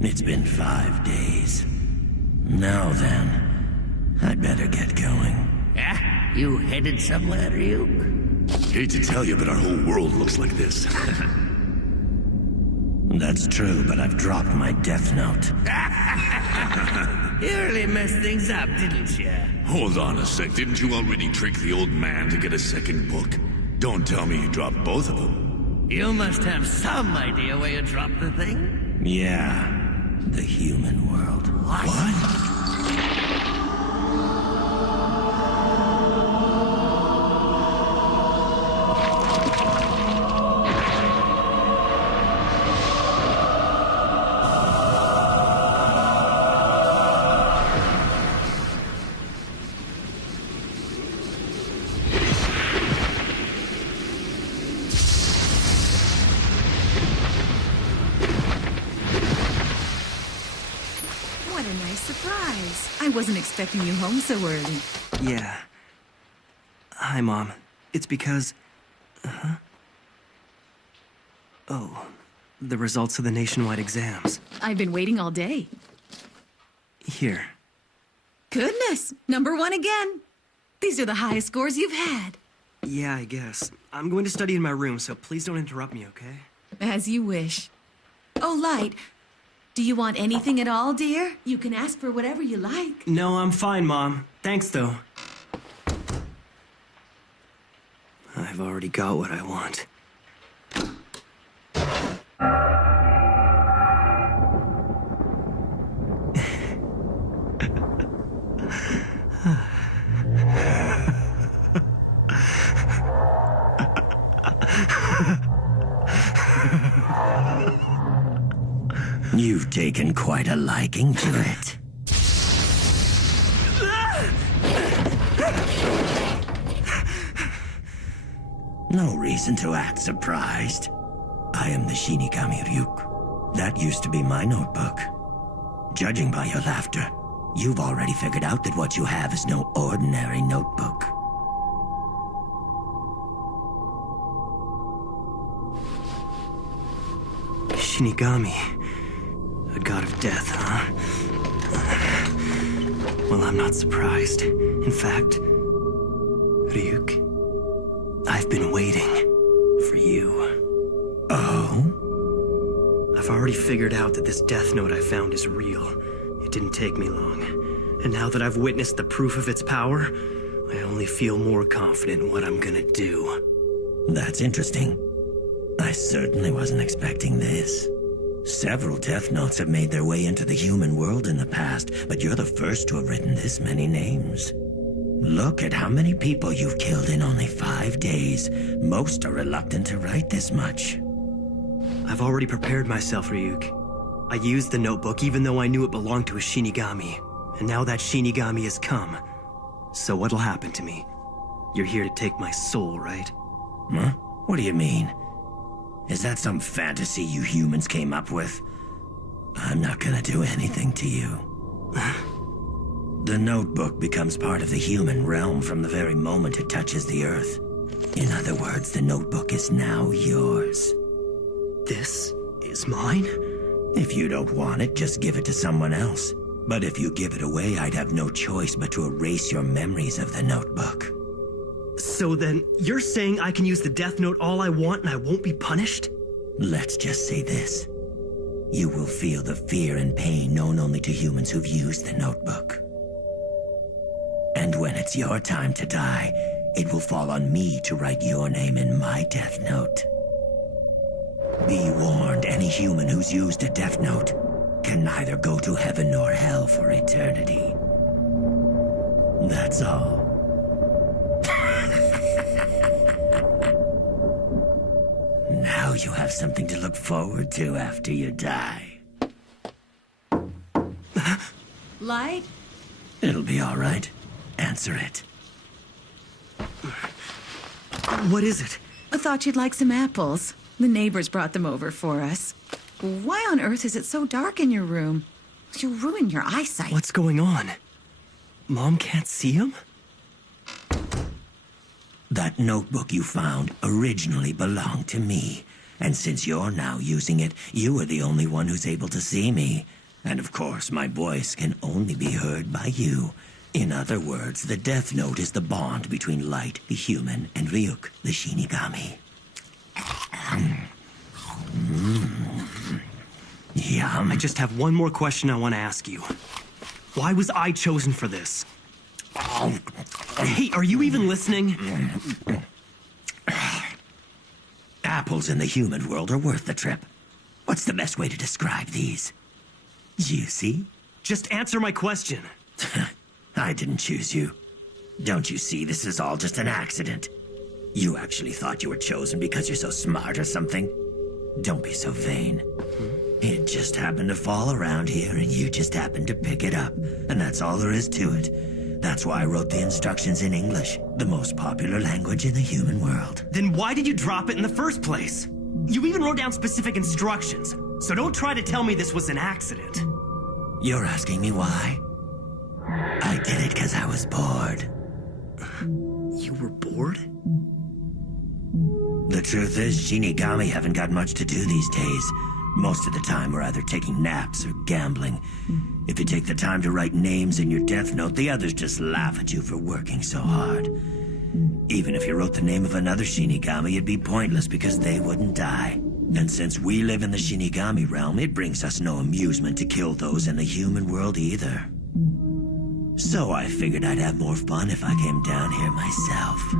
It's been 5 days. Now then, I'd better get going. Ah, you headed somewhere, Ryuk? Hate to tell you, but our whole world looks like this. That's true, but I've dropped my death note. You really messed things up, didn't you? Hold on a sec, didn't you already trick the old man to get a second book? Don't tell me you dropped both of them. You must have some idea where you dropped the thing. Yeah, the human world. What? I wasn't expecting you home so early. Yeah. Hi, Mom. It's because... Oh, the results of the nationwide exams. I've been waiting all day. Here. Goodness, #1 again. These are the highest scores you've had. Yeah, I guess. I'm going to study in my room, so please don't interrupt me, okay? As you wish. Oh, Light. Do you want anything at all, dear? You can ask for whatever you like. No, I'm fine, Mom. Thanks, though. I've already got what I want. You've taken quite a liking to it. No reason to act surprised. I am the Shinigami Ryuk. That used to be my notebook. Judging by your laughter, you've already figured out that what you have is no ordinary notebook. Shinigami. A god of death, huh? Well, I'm not surprised. In fact, Ryuk, I've been waiting for you. Oh? I've already figured out that this death note I found is real. It didn't take me long. And now that I've witnessed the proof of its power, I only feel more confident in what I'm gonna do. That's interesting. I certainly wasn't expecting this. Several death notes have made their way into the human world in the past, but you're the first to have written this many names. Look at how many people you've killed in only 5 days. Most are reluctant to write this much. I've already prepared myself, Ryuk. I used the notebook even though I knew it belonged to a Shinigami. And now that Shinigami has come. So what'll happen to me? You're here to take my soul, right? Huh? What do you mean? Is that some fantasy you humans came up with? I'm not gonna do anything to you. The notebook becomes part of the human realm from the very moment it touches the earth. In other words, the notebook is now yours. This is mine? If you don't want it, just give it to someone else. But if you give it away, I'd have no choice but to erase your memories of the notebook. So then, you're saying I can use the death note all I want and I won't be punished? Let's just say this. You will feel the fear and pain known only to humans who've used the notebook. And when it's your time to die, it will fall on me to write your name in my death note. Be warned, any human who's used a death note can neither go to heaven nor hell for eternity. That's all. Now you have something to look forward to after you die. Light? It'll be all right. Answer it. What is it? I thought you'd like some apples. The neighbors brought them over for us. Why on earth is it so dark in your room? You'll ruin your eyesight. What's going on? Mom can't see him? That notebook you found originally belonged to me. And since you're now using it, you are the only one who's able to see me. And of course, my voice can only be heard by you. In other words, the Death Note is the bond between Light, the human, and Ryuk, the Shinigami. Yum. I just have one more question I want to ask you. Why was I chosen for this? Hey, are you even listening? Apples in the human world are worth the trip. What's the best way to describe these? Juicy? Just answer my question. I didn't choose you. Don't you see this is all just an accident? You actually thought you were chosen because you're so smart or something? Don't be so vain. It just happened to fall around here and you just happened to pick it up. And that's all there is to it. That's why I wrote the instructions in English, the most popular language in the human world. Then why did you drop it in the first place? You even wrote down specific instructions, so don't try to tell me this was an accident. You're asking me why? I did it because I was bored. You were bored? The truth is, Shinigami haven't got much to do these days. Most of the time, we're either taking naps or gambling. If you take the time to write names in your Death Note, the others just laugh at you for working so hard. Even if you wrote the name of another Shinigami, it'd be pointless because they wouldn't die. And since we live in the Shinigami realm, it brings us no amusement to kill those in the human world either. So I figured I'd have more fun if I came down here myself.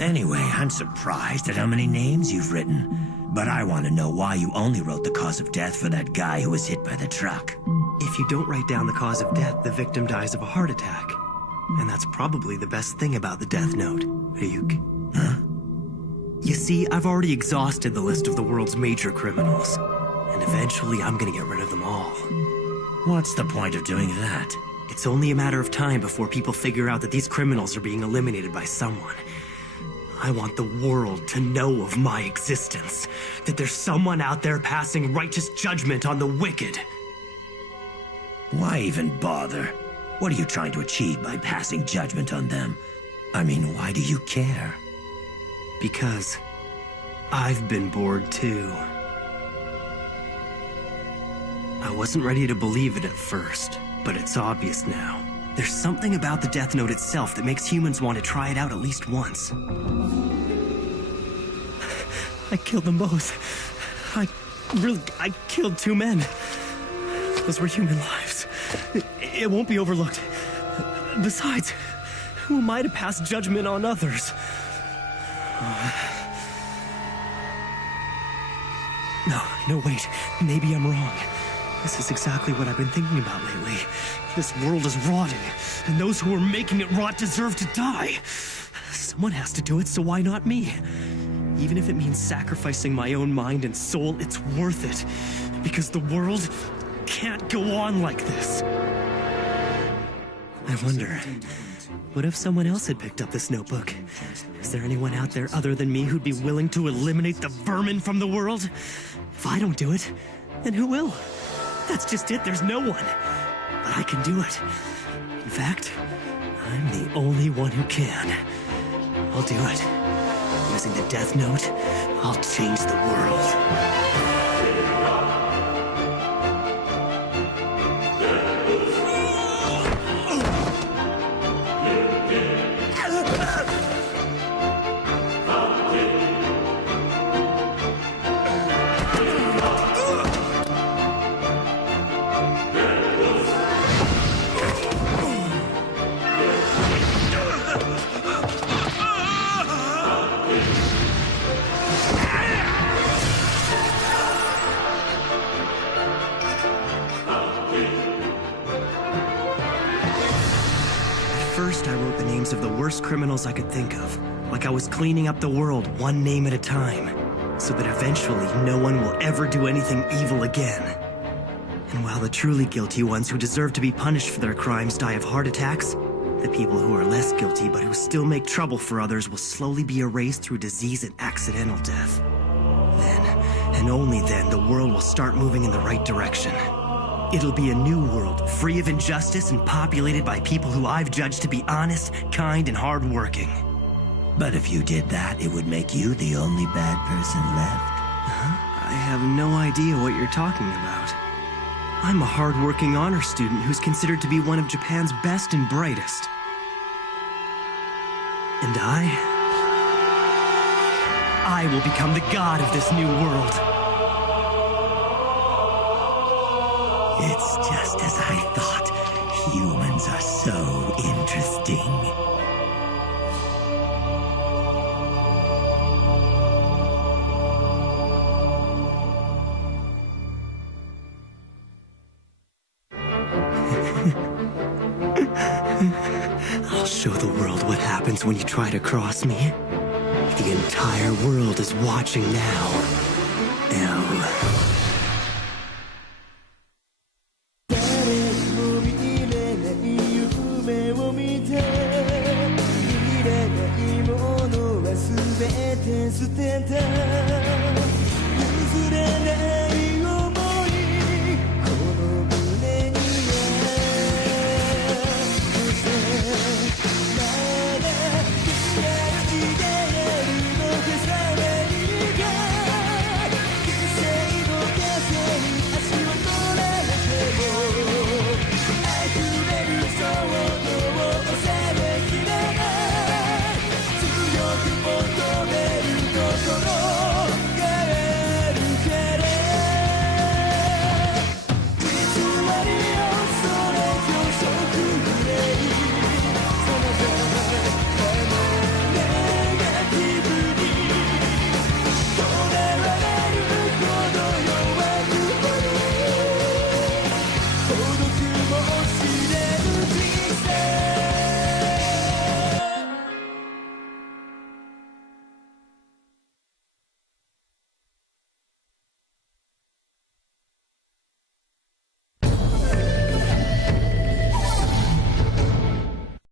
Anyway, I'm surprised at how many names you've written. But I want to know why you only wrote the cause of death for that guy who was hit by the truck. If you don't write down the cause of death, the victim dies of a heart attack. And that's probably the best thing about the Death Note, Ryuk. Huh? You see, I've already exhausted the list of the world's major criminals. And eventually I'm gonna get rid of them all. What's the point of doing that? It's only a matter of time before people figure out that these criminals are being eliminated by someone. I want the world to know of my existence. That there's someone out there passing righteous judgment on the wicked. Why even bother? What are you trying to achieve by passing judgment on them? I mean, why do you care? Because I've been bored too. I wasn't ready to believe it at first, but it's obvious now. There's something about the Death Note itself that makes humans want to try it out at least once. I killed them both. I killed 2 men. Those were human lives. It won't be overlooked. Besides, who am I to pass judgment on others? No, wait. Maybe I'm wrong. This is exactly what I've been thinking about lately. This world is rotting, and those who are making it rot deserve to die. Someone has to do it, so why not me? Even if it means sacrificing my own mind and soul, it's worth it. Because the world can't go on like this. I wonder, what if someone else had picked up this notebook? Is there anyone out there other than me who'd be willing to eliminate the vermin from the world? If I don't do it, then who will? That's just it, there's no one. But I can do it. In fact, I'm the only one who can. I'll do it. Using the Death Note, I'll change the world. First, I wrote the names of the worst criminals I could think of, like I was cleaning up the world one name at a time, so that eventually no one will ever do anything evil again. And while the truly guilty ones who deserve to be punished for their crimes die of heart attacks, the people who are less guilty but who still make trouble for others will slowly be erased through disease and accidental death. Then, and only then, the world will start moving in the right direction. It'll be a new world, free of injustice and populated by people who I've judged to be honest, kind, and hardworking. But if you did that, it would make you the only bad person left. I have no idea what you're talking about. I'm a hard-working honor student who's considered to be one of Japan's best and brightest. And I will become the god of this new world. It's just as I thought. Humans are so interesting. I'll show the world what happens when you try to cross me. The entire world is watching now. L.捨てた